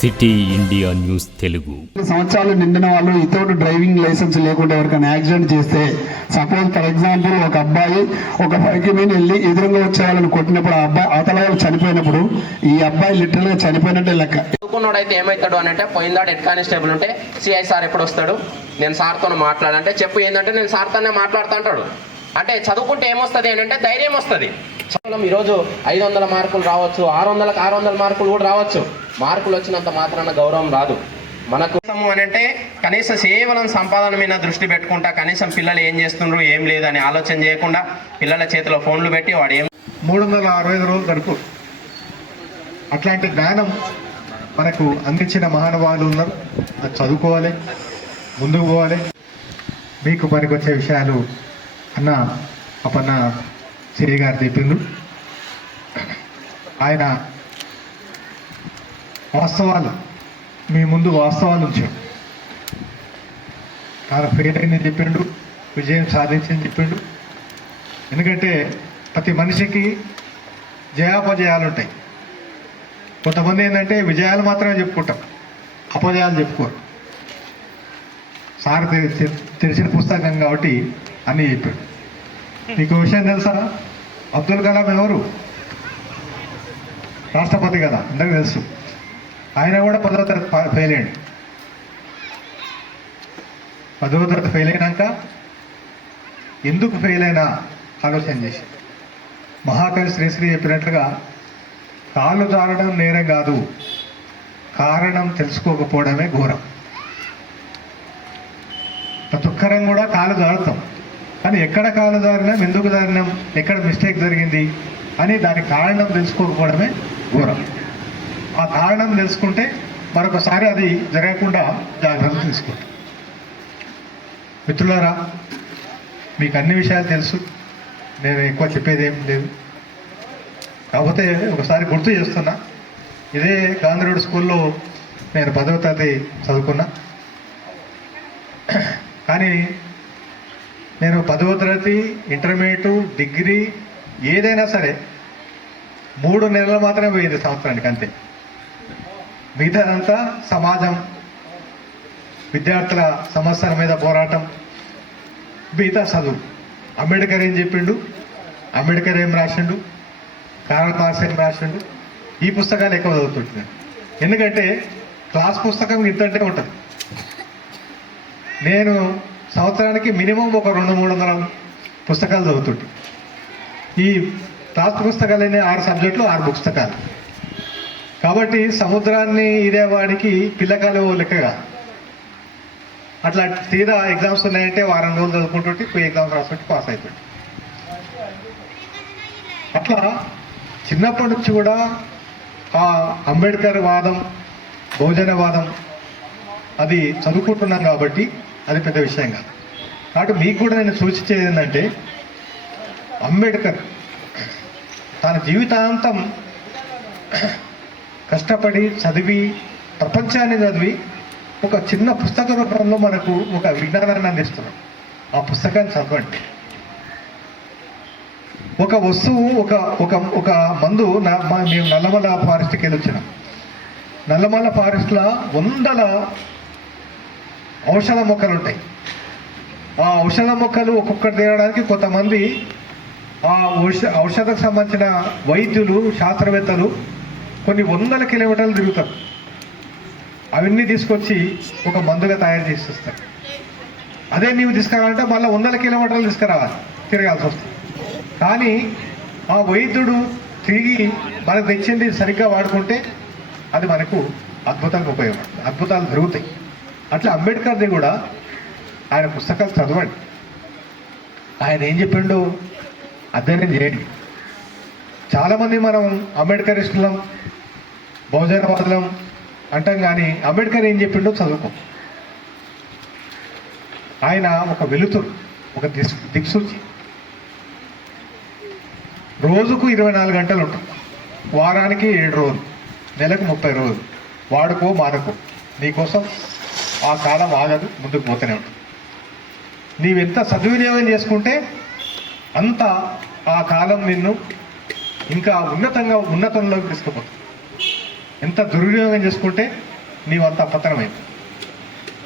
City India news Telugu. సంవత్సరాలు నిండిన వాళ్ళు వితౌట్ డ్రైవింగ్ లైసెన్స్ లేకుండా ఎవరికైనా యాక్సిడెంట్ చేస్తే, సపోజ్ ఫర్ ఎగ్జాంపుల్ ఒక అబ్బాయి ఒక బైక్ మీద వెళ్ళి ఎదురుగా వచ్చే వాళ్ళని కొట్టినప్పుడు ఆ అబ్బాయి అవతల వాళ్ళు చనిపోయినప్పుడు ఈ అబ్బాయి లిటరల్ గా చనిపోయినట్టే లెక్క. చదువుకున్నాడైతే ఏమవుతాడు అని అంటే, పోయిందాడు హెడ్ కానిస్టేబుల్ ఉంటే సిఐ సార్ ఎప్పుడు వస్తాడు, నేను సార్తో మాట్లాడంటే చెప్పు ఏంటంటే నేను సార్తోనే మాట్లాడుతూ అంటాడు. అంటే చదువుకుంటే ఏమొస్తుంది అని అంటే ధైర్యం వస్తుంది. ఈరోజు 500 మార్కులు రావచ్చు, 600 మార్కులు కూడా రావచ్చు. మార్కులు వచ్చినంత మాత్రాన గౌరవం రాదు. మనకు అని అంటే కనీసం కేవలం సంపాదన మీద దృష్టి పెట్టుకుంటా, కనీసం పిల్లలు ఏం చేస్తున్నారు ఏం లేదని ఆలోచన చేయకుండా పిల్లల చేతిలో ఫోన్లు పెట్టి వాడు ఏం 365 రోజులు గడుపు అట్లాంటి జ్ఞానం మనకు అందించిన మహానుభావులు ఉన్నారు. అది చదువుకోవాలి, ముందుకు పోవాలి. మీకు పనికొచ్చే విషయాలు అన్న అపన్న సిరి గారు చెప్పిండు. ఆయన వాస్తవాలు మీ ముందు వాస్తవాలు ఉంచాడు. తాను ఫెయిల్ అయిందని చెప్పిండు, విజయం సాధించని చెప్పిండు. ఎందుకంటే ప్రతి మనిషికి జయాపజయాలు ఉంటాయి. కొంతమంది ఏంటంటే విజయాలు మాత్రమే చెప్పుకుంటాం, అపజయాలు చెప్పుకోరు. సార్ తెలిసిన పుస్తకం కాబట్టి అన్నీ చెప్పాడు. మీకు విషయం తెలుసా, అబ్దుల్ కలాం ఎవరు? రాష్ట్రపతి కదా, అందరికీ తెలుసు. ఆయన కూడా 10వ తరగతి ఫెయిల్ అయ్యాడు. 10వ తరగతి ఫెయిల్ అయినాక ఎందుకు ఫెయిల్ అయినా ఆలోచన చేసి, మహాకవి శ్రీశ్రీ చెప్పినట్లుగా కాలు జారడం నేరం కాదు, కారణం తెలుసుకోకపోవడమే ఘోరం. ప్రతి ఒక్కరం కూడా కాలు జారుతాం, కానీ ఎక్కడ కాలు జారినాం, ఎందుకు జారినాం, ఎక్కడ మిస్టేక్ జరిగింది అని దానికి కారణం తెలుసుకోకపోవడమే ఘోరం. ఆ కారణం తెలుసుకుంటే మరొకసారి అది జరగకుండా జాగ్రత్తలు తీసుకుంటాం. మిత్రులారా, మీకు అన్ని విషయాలు తెలుసు, నేను ఎక్కువ చెప్పేది ఏం లేదు. కాకపోతే ఒకసారి గుర్తు చేస్తున్నా, ఇదే గాంధీ రోడ్ స్కూల్లో నేను 10వ తరగతి చదువుకున్నా. కానీ నేను 10వ తరగతి, ఇంటర్మీడియట్, డిగ్రీ ఏదైనా సరే 3 నెలలు మాత్రమే పోయింది సంవత్సరానికి, అంతే. మిగతాదంతా సమాజం, విద్యార్థుల సమస్యల మీద పోరాటం, మిగతా చదువు. అంబేద్కర్ ఏం చెప్పిండు, అంబేద్కర్ ఏం రాసిండు, కార్ల్ మార్క్స్ ఏం రాసిండు, ఈ పుస్తకాలు ఎక్కువ చదువుతుంటున్నాను. ఎందుకంటే క్లాస్ పుస్తకం ఇంతంటే ఉంటుంది. నేను సంవత్సరానికి మినిమం ఒక 200-300 పుస్తకాలు చదువుతుంటే, ఈ క్లాస్ పుస్తకాలనే 6 సబ్జెక్టులు 6 పుస్తకాలు. కాబట్టి సముద్రాన్ని ఇదే వాడికి పిల్లకాలు లెక్కగా. అట్లా తీరా ఎగ్జామ్స్ ఉన్నాయంటే వారం రోజులు చదువుకుంటుంటే పోయి ఎగ్జామ్స్ రాసుకుంటే పాస్ అయిపోయి. అట్లా చిన్నప్పటి నుంచి కూడా ఆ అంబేద్కర్ వాదం, బహుజనవాదం అది చదువుకుంటున్నాం కాబట్టి అది పెద్ద విషయం కాదు. కాబట్టి మీకు కూడా నేను సూచించేది ఏంటంటే, అంబేద్కర్ తన జీవితాంతం కష్టపడి చదివి, ప్రపంచాన్ని చదివి ఒక చిన్న పుస్తక రూపంలో మనకు ఒక విజ్ఞానాన్ని అందిస్తున్నాం. ఆ పుస్తకాన్ని చదవండి. ఒక వస్తువు, ఒక ఒక ఒక మందు. మేము నల్లమల ఫారెస్ట్కి వెళ్ళి వచ్చినాం. నల్లమల ఫారెస్ట్లో 100 ఔషధ మొక్కలు ఉంటాయి. ఆ ఔషధ మొక్కలు ఒక్కొక్కటి తినడానికి కొంతమంది ఆ ఔషధకు సంబంధించిన వైద్యులు, శాస్త్రవేత్తలు కొన్ని 100 కిలోమీటర్లు తిరుగుతారు. అవన్నీ తీసుకొచ్చి ఒక మందుగా తయారు చేసి వస్తారు. అదే నీవు తీసుకురావాలంటే మళ్ళీ 100 కిలోమీటర్లు తీసుకురావాలి, తిరగాల్సి వస్తుంది. కానీ ఆ వైద్యుడు తిరిగి మనకు తెచ్చింది సరిగ్గా వాడుకుంటే అది మనకు అద్భుతంగా ఉపయోగపడుతుంది, అద్భుతాలు జరుగుతాయి. అట్లా అంబేద్కర్ది కూడా ఆయన పుస్తకాలు చదవండి. ఆయన ఏం చెప్పిండో అధ్యయనం చేయండి. చాలామంది మనం అంబేద్కరిస్టులం, బహుజనవాదులం అంటాం, కానీ అంబేద్కర్ ఏం చెప్పిండో చదువుకో. ఆయన ఒక వెలుతురు, ఒక దిక్సూచి. రోజుకు 24 గంటలు ఉంటాం, వారానికి 7 రోజులు, నెలకు 30 రోజులు. వాడుకో మానుకో, నీకోసం ఆ కాలం ఆగదు, ముందుకు పోతూనే ఉంటుంది. నీవెంత సద్వినియోగం చేసుకుంటే అంత ఆ కాలం నిన్ను ఇంకా ఉన్నతంలోకి తీసుకుపోతుంది. ఎంత దుర్వినియోగం చేసుకుంటే నీవంతా పతనమైంది.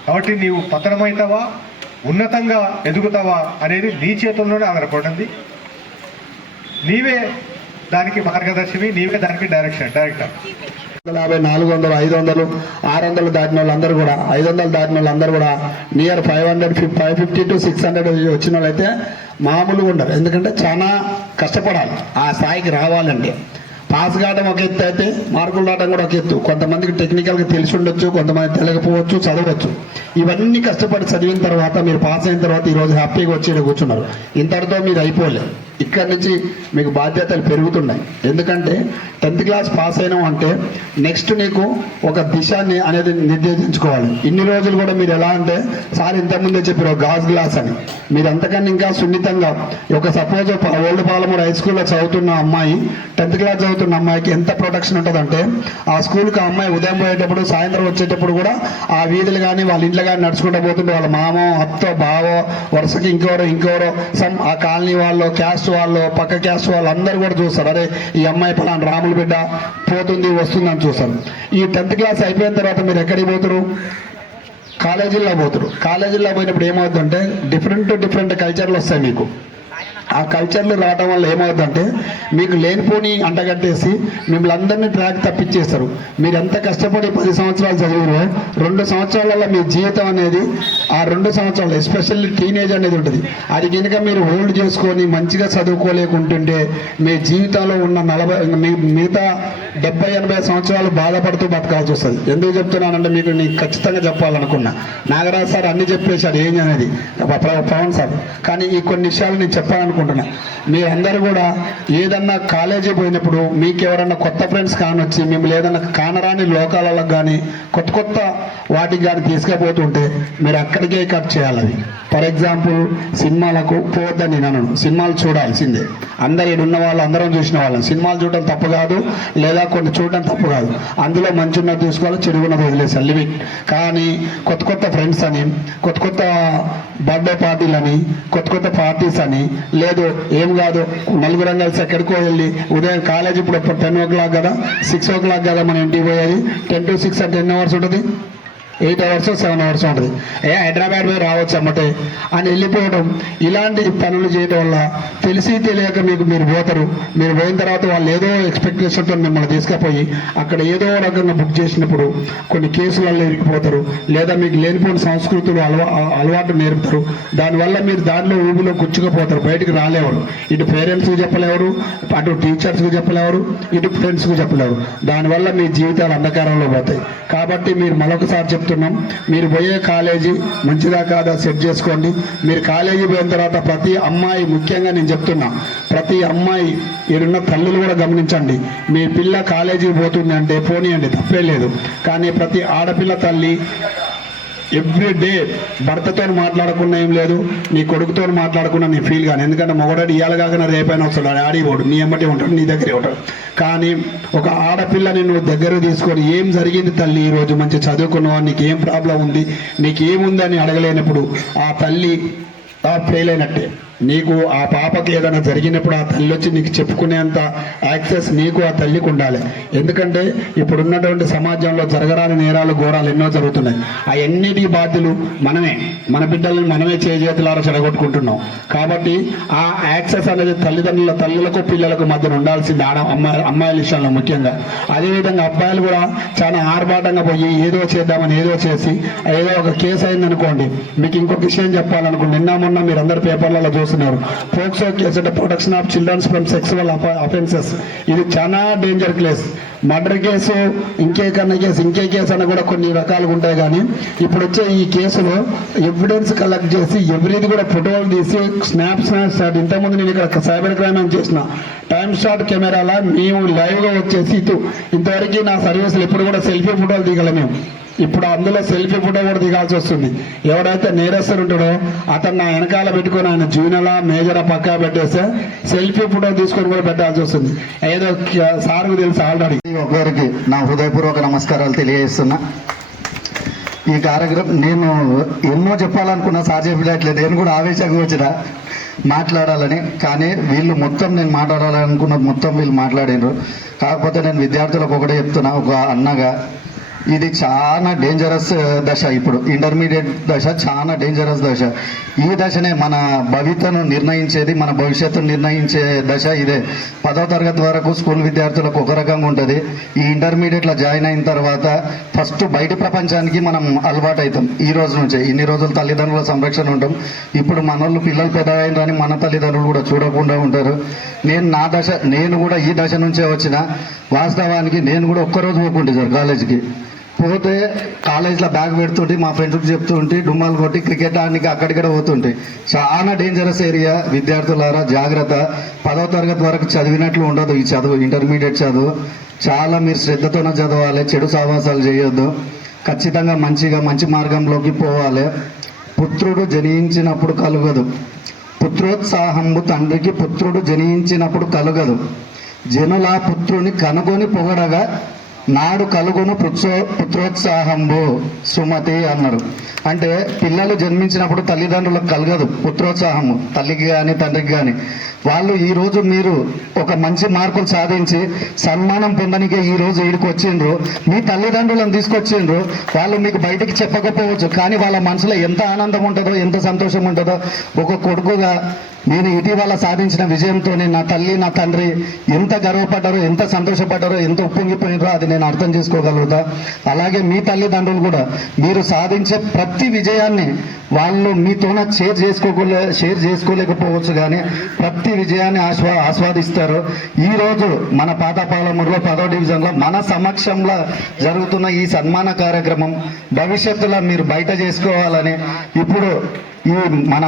కాబట్టి నీవు పతనమవుతావా ఉన్నతంగా ఎదుగుతావా అనేది నీ చేతుల్లోనే ఆధారపడింది. నీవే దానికి మార్గదర్శివి, నీవే దానికి డైరెక్టర్. 50, 400, 500, 600 దాటిన వాళ్ళందరూ కూడా 500 దాటిన వాళ్ళందరూ కూడా నియర్ 550 to 600 వచ్చిన వాళ్ళైతే మామూలుగా ఉండరు. ఎందుకంటే చాలా కష్టపడాలి ఆ స్థాయికి రావాలంటే. పాస్ కావడం ఒక ఎత్తు అయితే మార్కులు రావడం కూడా ఒక ఎత్తు. కొంతమందికి టెక్నికల్గా తెలిసి ఉండొచ్చు, కొంతమంది తెలియకపోవచ్చు, చదవచ్చు. ఇవన్నీ కష్టపడి చదివిన తర్వాత మీరు పాస్ అయిన తర్వాత ఈరోజు హ్యాపీగా వచ్చి కూర్చున్నారు. ఇంతటితో మీరు అయిపోలేదు. ఇక్కడి నుంచి మీకు బాధ్యతలు పెరుగుతున్నాయి. ఎందుకంటే 10th క్లాస్ పాస్ అయినాం అంటే నెక్స్ట్ నీకు ఒక దిశాన్ని అనేది నిర్దేశించుకోవాలి. ఇన్ని రోజులు కూడా మీరు ఎలా అంటే సార్ ఇంతకుముందే చెప్పారు గాజు గ్లాస్ అని, మీరు అంతకన్నా ఇంకా సున్నితంగా ఒక సపోజ్ ఓల్డ్ పాలమూరు హై స్కూల్లో చదువుతున్న అమ్మాయి 10th క్లాస్ చదువుతున్న అమ్మాయికి ఎంత ప్రొటెక్షన్ ఉంటుందంటే ఆ స్కూల్కి ఆ అమ్మాయి ఉదయం పోయేటప్పుడు సాయంత్రం వచ్చేటప్పుడు కూడా ఆ వీధులు కానీ వాళ్ళ ఇంట్లో కానీ నడుచుకుంటూ పోతుంటే వాళ్ళ మామో అత్తో బావో వరుసకి ఇంకెవరో సమ్ ఆ కాలనీ వాళ్ళు క్యాస్ట్ వాళ్ళు పక్క క్యాస్ట్ వాళ్ళు అందరూ కూడా చూస్తారు. అరే ఈ అమ్మాయి పలానా రాముల బిడ్డ పోతుంది వస్తుంది అని చూస్తారు. ఈ 10th క్లాస్ అయిపోయిన తర్వాత మీరు ఎక్కడికి పోతారు? కాలేజీల్లో పోతారు. కాలేజీల్లో పోయినప్పుడు ఏమవుతుందంటే డిఫరెంట్ కల్చర్లు వస్తాయి మీకు. ఆ కల్చర్లు రావడం వల్ల ఏమవుతుందంటే మీకు లేనిపోని అంటగట్టేసి మిమ్మల్ని అందరినీ ట్రాక్ తప్పించేస్తారు. మీరు ఎంత కష్టపడి 10 సంవత్సరాలు చదివారో 2 సంవత్సరాలలో మీ జీవితం అనేది ఆ 2 సంవత్సరాలు ఎస్పెషల్లీ టీనేజ్ అనేది ఉంటుంది. అది కనుక మీరు హోల్డ్ చేసుకొని మంచిగా చదువుకోలేకుంటుంటే మీ జీవితంలో ఉన్న మిగతా 70-80 సంవత్సరాలు బాధపడుతూ బతకాల్సి వస్తుంది. ఎందుకు చెప్తున్నానంటే మీకు నేను ఖచ్చితంగా చెప్పాలనుకున్నా. నాగరాజ్ సార్ అన్ని చెప్పేశాడు ఏంటి అనేది, పవన్ సార్. కానీ ఈ కొన్ని విషయాలు నేను చెప్పాలనుకుంటున్నా. మీరందరూ కూడా ఏదన్నా కాలేజీ పోయినప్పుడు మీకు ఎవరన్నా కొత్త ఫ్రెండ్స్ కానొచ్చి మిమ్మల్ని ఏదన్నా కానరాని లోకాలకు కానీ కొత్త వాటికి కానీ తీసుకుపోతుంటే మీరు అక్కడికే కట్ చేయాలి. అది ఫర్ ఎగ్జాంపుల్ సినిమాలకు పోవద్దని నేను అనను. సినిమాలు చూడాల్సిందే. అందరు ఉన్న వాళ్ళు అందరం చూసిన వాళ్ళని. సినిమాలు చూడటం తప్పు కాదు, లేదా కొన్ని చూడటం తప్పు కాదు. అందులో మంచి ఉన్నది చూసుకోవాలి, చెడు ఉన్నది వదిలేసాలి లిమిట్. కానీ కొత్త ఫ్రెండ్స్ అని, కొత్త బర్త్డే పార్టీలని, కొత్త పార్టీస్ అని లేదు ఏం కాదు. నలుగురం కలిసి ఎక్కడికో వెళ్ళి ఉదయం కాలేజ్ ఇప్పుడు 10 o'clock కదా 6 o'clock కదా మన ఇంటికి పోయేది. 10 to 6 అంటే ఎన్ని అవర్స్ ఉంటుంది? 8 hours 7 hours ఉంటుంది. హైదరాబాద్ పోయి రావచ్చు అమ్మటే అని వెళ్ళిపోవడం, ఇలాంటి పనులు చేయడం వల్ల తెలిసి తెలియక మీరు పోతారు. మీరు పోయిన తర్వాత వాళ్ళు ఏదో ఎక్స్పెక్టేషన్తో మిమ్మల్ని తీసుకుపోయి అక్కడ ఏదో రకంగా బుక్ చేసినప్పుడు కొన్ని కేసులలో ఇరికిపోతారు, లేదా మీకు లేనిపోయిన సంస్కృతులు అలవాటు నేర్పుతారు. దానివల్ల మీరు దానిలో ఊబిలో గుచ్చుకుపోతారు, బయటకు రాలేవారు. ఇటు పేరెంట్స్కి చెప్పలేవారు, అటు టీచర్స్కి చెప్పలేవారు, ఇటు ఫ్రెండ్స్కి చెప్పలేరు. దానివల్ల మీ జీవితాలు అంధకారంలో పోతాయి. కాబట్టి మీరు మరొకసారి చెప్తున్నాం, మీరు పోయే కాలేజీ మంచిదా కాదా సెట్ చేసుకోండి. మీరు కాలేజీ పోయిన తర్వాత ప్రతి అమ్మాయి, ముఖ్యంగా నేను చెప్తున్నా ప్రతి అమ్మాయి, ఈడున్న తల్లులు కూడా గమనించండి. మీ పిల్ల కాలేజీకి పోతుంది అంటే పోనీయండి, తప్పే లేదు. కానీ ప్రతి ఆడపిల్ల తల్లి ఎవ్రీ డే భర్తతో మాట్లాడకుండా ఏం లేదు, నీ కొడుకుతో మాట్లాడకుండా నీ ఫీల్ కానీ. ఎందుకంటే మొగడాడు ఇవాళ కాకుండా రేపైనా వస్తాడు, ఆడిపోడు, నీ ఎమ్మటి ఉంటాడు, నీ దగ్గరే ఉంటాడు. కానీ ఒక ఆడపిల్లని నువ్వు దగ్గర తీసుకొని ఏం జరిగింది తల్లి ఈరోజు, మంచి చదువుకున్నావా, నీకు ఏం ప్రాబ్లం ఉంది, నీకు ఏముందని అడగలేనప్పుడు ఆ తల్లి ఫెయిల్ అయినట్టే. నీకు ఆ పాపకి ఏదైనా జరిగినప్పుడు ఆ తల్లి వచ్చి నీకు చెప్పుకునేంత యాక్సెస్ నీకు ఆ తల్లికి ఉండాలి. ఎందుకంటే ఇప్పుడున్నటువంటి సమాజంలో జరగరాని నేరాలు ఘోరాలు ఎన్నో జరుగుతున్నాయి. ఆ ఎన్నిటికి బాధ్యులు మనమే, మన బిడ్డలను మనమే చేతులారా చెడగొట్టుకుంటున్నాం. కాబట్టి ఆ యాక్సెస్ అనేది తల్లులకు పిల్లలకు మధ్యన ఉండాల్సింది అమ్మాయిల విషయంలో ముఖ్యంగా. అదేవిధంగా అబ్బాయిలు కూడా చాలా ఆర్భాటంగా పోయి ఏదో చేద్దామని ఏదో చేసి ఏదో ఒక కేసు అయిందనుకోండి. మీకు ఇంకొక విషయం చెప్పాలనుకోండి, నిన్న మొన్న మీరు అందరు పేపర్లలో చూస్తున్నారు, పోక్సో కేసు అంటే protection of childrens from sexual offences. ఇది చాలా డేంజర్ కేసు. మర్డర్ కేసు, ఇంకే కేసు అని కూడా కొన్ని రకాలుగా ఉంటాయి. కానీ ఇప్పుడు వచ్చే ఈ కేసులో ఎవిడెన్స్ కలెక్ట్ చేసి ఎవ్రీది కూడా ఫోటోలు తీసి స్నాప్ షాట్. ఇంతకుముందు నేను ఇక్కడ సైబర్ క్రైమ్ అని చేసిన టైమ్ షాట్ కెమెరాలా మేము లైవ్గా వచ్చేసి ఇంతవరకు నా సర్వీసులు ఎప్పుడు కూడా సెల్ఫీ ఫోటోలు దిగలే మేము. ఇప్పుడు అందులో సెల్ఫీ ఫోటో కూడా దిగాల్సి వస్తుంది. ఎవరైతే నేరస్తుడు ఉంటాడో అతను నా వెనకాల పెట్టుకొని ఆయన జూనియరా మేజరా పక్కా పెట్టేస్తే సెల్ఫీ ఫోటో తీసుకొని కూడా పెట్టాల్సి వస్తుంది. ఏదో సార్కు తెలుసు ఆల్రెడీ. ఒకరికి నా హృదయపూర్వక నమస్కారాలు తెలియజేస్తున్నా. ఈ కార్యక్రమం నేను ఎన్నో చెప్పాలనుకున్నా, సార్ చెప్పలేట్లేదు. నేను కూడా ఆవేశంగా వచ్చిన మాట్లాడాలని, కానీ వీళ్ళు మొత్తం నేను మాట్లాడాలనుకున్నది మొత్తం వీళ్ళు మాట్లాడినారు. కాకపోతే నేను విద్యార్థులకు ఒకటే చెప్తున్నా, ఒక అన్నగా ఇది చాలా డేంజరస్ దశ. ఇప్పుడు ఇంటర్మీడియట్ దశ చాలా డేంజరస్ దశ. ఈ దశనే మన భవితను నిర్ణయించేది, మన భవిష్యత్తును నిర్ణయించే దశ ఇదే. 10వ తరగతి వరకు స్కూల్ విద్యార్థులకు ఒక రకంగా ఉంటుంది. ఈ ఇంటర్మీడియట్లో జాయిన్ అయిన తర్వాత ఫస్ట్ బయటి ప్రపంచానికి మనం అలవాటు అవుతాం. ఈ రోజు నుంచే ఇన్ని రోజులు తల్లిదండ్రుల సంరక్షణ ఉంటాం. ఇప్పుడు మనోళ్ళు పిల్లలు పెద్ద అయినని మన తల్లిదండ్రులు కూడా చూడకుండా ఉంటారు. నేను కూడా ఈ దశ నుంచే వచ్చిన. వాస్తవానికి నేను కూడా ఒక్కరోజు పోకుంటే సార్ కాలేజీకి పోతే కాలేజ్లో బ్యాగ్ పెడుతుంటే మా ఫ్రెండ్స్కి చెప్తుంటే డుమ్మాలు కొట్టి క్రికెట్ ఆడడానికి అక్కడిక్కడ పోతుంటే చాలా డేంజరస్ ఏరియా. విద్యార్థులారా జాగ్రత్త. 10వ తరగతి వరకు చదివినట్లు ఉండదు ఈ చదువు, ఇంటర్మీడియట్ చదువు. చాలా మీరు శ్రద్ధతోనే చదవాలి, చెడు సావాసాలు చేయొద్దు. ఖచ్చితంగా మంచి మార్గంలోకి పోవాలి. పుత్రుడు జనించినప్పుడు కలుగదు, పుత్రోత్సాహంబు తండ్రికి పుత్రుడు జనించినప్పుడు కలుగదు. జనుల పుత్రుని కనుగొని పొగడగా నాడు కలుగును పుత్రోత్సాహంబు సుమతి అన్నారు. అంటే పిల్లలు జన్మించినప్పుడు తల్లిదండ్రులకు కలగదు పుత్రోత్సాహము, తల్లికి కానీ తండ్రికి కానీ. వాళ్ళు ఈరోజు మీరు ఒక మంచి మార్కులు సాధించి సన్మానం పొందనికే ఈరోజు ఈడికి వచ్చిండ్రు. మీ తల్లిదండ్రులను తీసుకొచ్చిండ్రు. వాళ్ళు మీకు బయటికి చెప్పకపోవచ్చు, కానీ వాళ్ళ మనసులో ఎంత ఆనందం ఉంటుందో, ఎంత సంతోషం ఉంటుందో. ఒక కొడుకుగా నేను ఇటీవల సాధించిన విజయంతోనే నా తల్లి నా తండ్రి ఎంత గర్వపడ్డారో, ఎంత సంతోషపడ్డారో, ఎంత ఉప్పొంగిపోయినారో అది నేను అర్థం చేసుకోగలుగుతా. అలాగే మీ తల్లిదండ్రులు కూడా మీరు సాధించే ప్రతి విజయాన్ని వాళ్ళు మీతోన షేర్ చేసుకోలేకపోవచ్చు, కానీ ప్రతి విజయాన్ని ఆస్వాదిస్తారు. ఈరోజు మన పాతపాలమూరులో 10వ డివిజన్లో మన సమక్షంలో జరుగుతున్న ఈ సన్మాన కార్యక్రమం భవిష్యత్తులో మీరు బయట చేసుకోవాలని ఇప్పుడు ఈ మన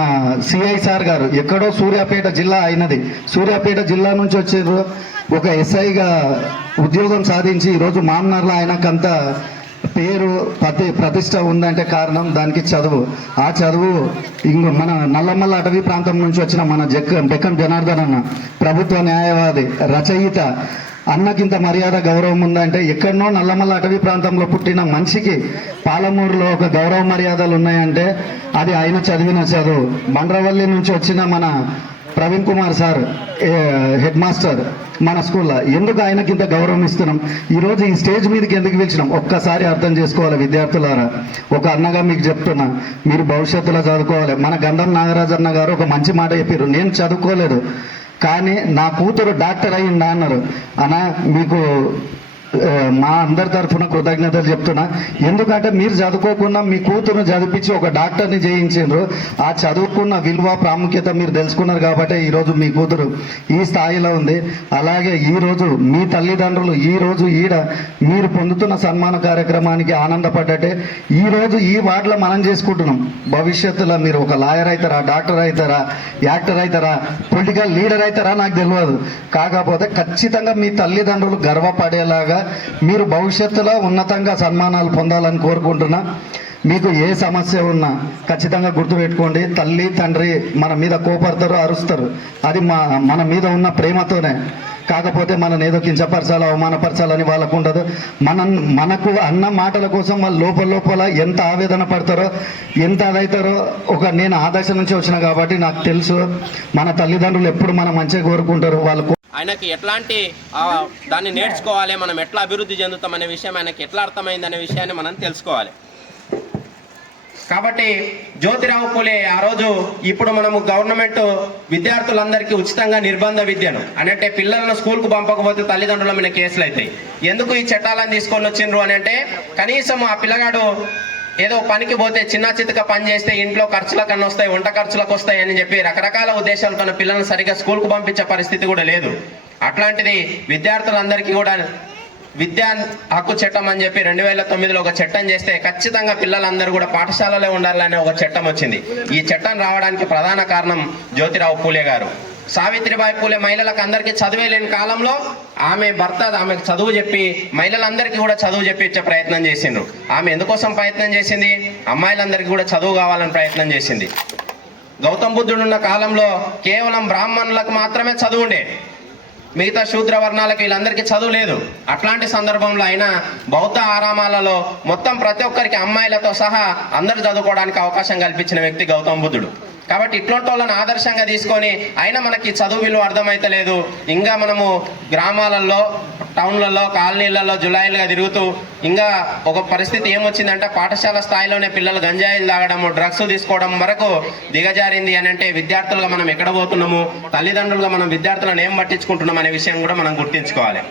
సిఐ సార్ గారు ఎక్కడో సూర్యాపేట జిల్లా అయినది, సూర్యాపేట జిల్లా నుంచి వచ్చారు. ఒక ఎస్ఐగా ఉద్యోగం సాధించి ఈరోజు మామనర్లో ఆయనకంత పేరు ప్రతిష్ట ఉందంటే కారణం దానికి చదువు. ఆ చదువు మన నల్లమల్ల అటవీ ప్రాంతం నుంచి వచ్చిన మన బెక్కం జనార్దన్ అన్న, ప్రభుత్వ న్యాయవాది, రచయిత. అన్నకింత మర్యాద గౌరవం ఉందంటే ఎక్కడనో నల్లమల్ల అటవీ ప్రాంతంలో పుట్టిన మనిషికి పాలమూరులో ఒక గౌరవ మర్యాదలు ఉన్నాయంటే అది ఆయన చదివిన చదువు. బండ్రవల్లి నుంచి వచ్చిన మన Praveen Kumar sir head master మన స్కూల్లో. ఎందుకు ఆయనకి ఇంత గౌరవం ఇస్తున్నాం? ఈరోజు ఈ స్టేజ్ మీదకి ఎందుకు పిలిచినాం ఒక్కసారి అర్థం చేసుకోవాలి విద్యార్థులారా. ఒక అన్నగా మీకు చెప్తున్నా, మీరు భవిష్యత్తులో చదువుకోవాలి. మన గంధం నాగరాజన్న గారు ఒక మంచి మాట చెప్పారు. నేను చదువుకోలేదు కానీ నా కూతురు డాక్టర్ అయ్యిందా అన్నారు. అన్నా మీకు మా అందరి తరఫున కృతజ్ఞతలు చెప్తున్నా. ఎందుకంటే మీరు చదువుకోకుండా మీ కూతురును చదివించి ఒక డాక్టర్ని చేయించారు. ఆ చదువుకున్న విలువ ప్రాముఖ్యత మీరు తెలుసుకున్నారు కాబట్టి ఈరోజు మీ కూతురు ఈ స్థాయిలో ఉంది. అలాగే ఈరోజు మీ తల్లిదండ్రులు ఈరోజు మీరు పొందుతున్న సన్మాన కార్యక్రమానికి ఆనందపడ్డట్టే ఈరోజు ఈ వార్డులో మనం చేసుకుంటున్నాం. భవిష్యత్తులో మీరు ఒక లాయర్ అవుతారా, డాక్టర్ అవుతారా, యాక్టర్ అవుతారా, పొలిటికల్ లీడర్ అవుతారా నాకు తెలియదు. కాకపోతే ఖచ్చితంగా మీ తల్లిదండ్రులు గర్వపడేలాగా మీరు భవిష్యత్తులో ఉన్నతంగా సన్మానాలు పొందాలని కోరుకుంటున్నా. మీకు ఏ సమస్య ఉన్నా ఖచ్చితంగా గుర్తుపెట్టుకోండి, తల్లి తండ్రి మన మీద కోపడతారు, అరుస్తారు. అది మన మీద ఉన్న ప్రేమతోనే. కాకపోతే మనం ఏదో కించపరచాలో అవమానపరచాలని వాళ్ళకు ఉండదు. మనకు అన్న మాటల కోసం వాళ్ళు లోపల ఎంత ఆవేదన పడతారో, ఎంత అదవుతారో. నేను ఆ దశ నుంచి వచ్చిన కాబట్టి నాకు తెలుసు మన తల్లిదండ్రులు ఎప్పుడు మన మంచిగా కోరుకుంటారు. వాళ్ళు ఆయనకి ఎట్లాంటి దాన్ని నేర్చుకోవాలి, మనం ఎట్లా అభివృద్ధి చెందుతామనే విషయం ఆయనకి ఎట్లా అర్థమైందనే విషయాన్ని మనం తెలుసుకోవాలి. కాబట్టి జ్యోతిరావు పూలే ఆ రోజు ఇప్పుడు మనము గవర్నమెంట్ విద్యార్థులందరికీ ఉచితంగా నిర్బంధ విద్యను అంటే పిల్లలను స్కూల్కు పంపకపోతే తల్లిదండ్రుల మీద కేసులు అవుతాయి. ఎందుకు ఈ చట్టాలను తీసుకొని వచ్చిండ్రు అని అంటే కనీసం ఆ పిల్లగాడు ఏదో పనికి పోతే చిన్న చితక పని చేస్తే ఇంట్లో ఖర్చుల కన్నా వస్తాయి, వంట ఖర్చులకు వస్తాయి అని చెప్పి రకరకాల ఉద్దేశాలతో పిల్లల్ని సరిగ్గా స్కూల్కు పంపించే పరిస్థితి కూడా లేదు. అట్లాంటిది విద్యార్థులందరికీ కూడా విద్యా హక్కు చట్టం అని చెప్పి 2009లో ఒక చట్టం చేస్తే ఖచ్చితంగా పిల్లలందరూ కూడా పాఠశాలలో ఉండాలనే ఒక చట్టం వచ్చింది. ఈ చట్టం రావడానికి ప్రధాన కారణం జ్యోతిరావు పూలే గారు. సావిత్రిబాయి పూలే మహిళలకు అందరికీ చదివే లేని కాలంలో ఆమె భర్త ఆమెకు చదువు చెప్పి మహిళలందరికీ కూడా చదువు చెప్పించే ప్రయత్నం చేసిండ్రు. ఆమె ఎందుకోసం ప్రయత్నం చేసింది? అమ్మాయిలందరికీ కూడా చదువు కావాలని ప్రయత్నం చేసింది. గౌతమ బుద్ధుడు ఉన్న కాలంలో కేవలం బ్రాహ్మణులకు మాత్రమే చదువు ఉండే, మిగతా శూద్ర వర్ణాలకు వీళ్ళందరికీ చదువు లేదు. అట్లాంటి సందర్భంలో అయినా బౌద్ధ ఆరామాలలో మొత్తం ప్రతి ఒక్కరికి అమ్మాయిలతో సహా అందరూ చదువుకోవడానికి అవకాశం కల్పించిన వ్యక్తి గౌతమ బుద్ధుడు. కాబట్టి ఇట్లాంటి వాళ్ళని ఆదర్శంగా తీసుకొని అయినా మనకి చదువు విలువ అర్థమైతలేదు. ఇంకా మనము గ్రామాలలో టౌన్లలో కాలనీలలో జులాయిలుగా తిరుగుతూ ఇంకా ఒక పరిస్థితి ఏమొచ్చిందంటే పాఠశాల స్థాయిలోనే పిల్లలు గంజాయిలు తాగడము డ్రగ్స్ తీసుకోవడం వరకు దిగజారింది అని అంటే విద్యార్థులుగా మనం ఎక్కడ పోతున్నాము, తల్లిదండ్రులుగా మనం విద్యార్థులను ఏం పట్టించుకుంటున్నాం అనే విషయం కూడా మనం గుర్తించుకోవాలి.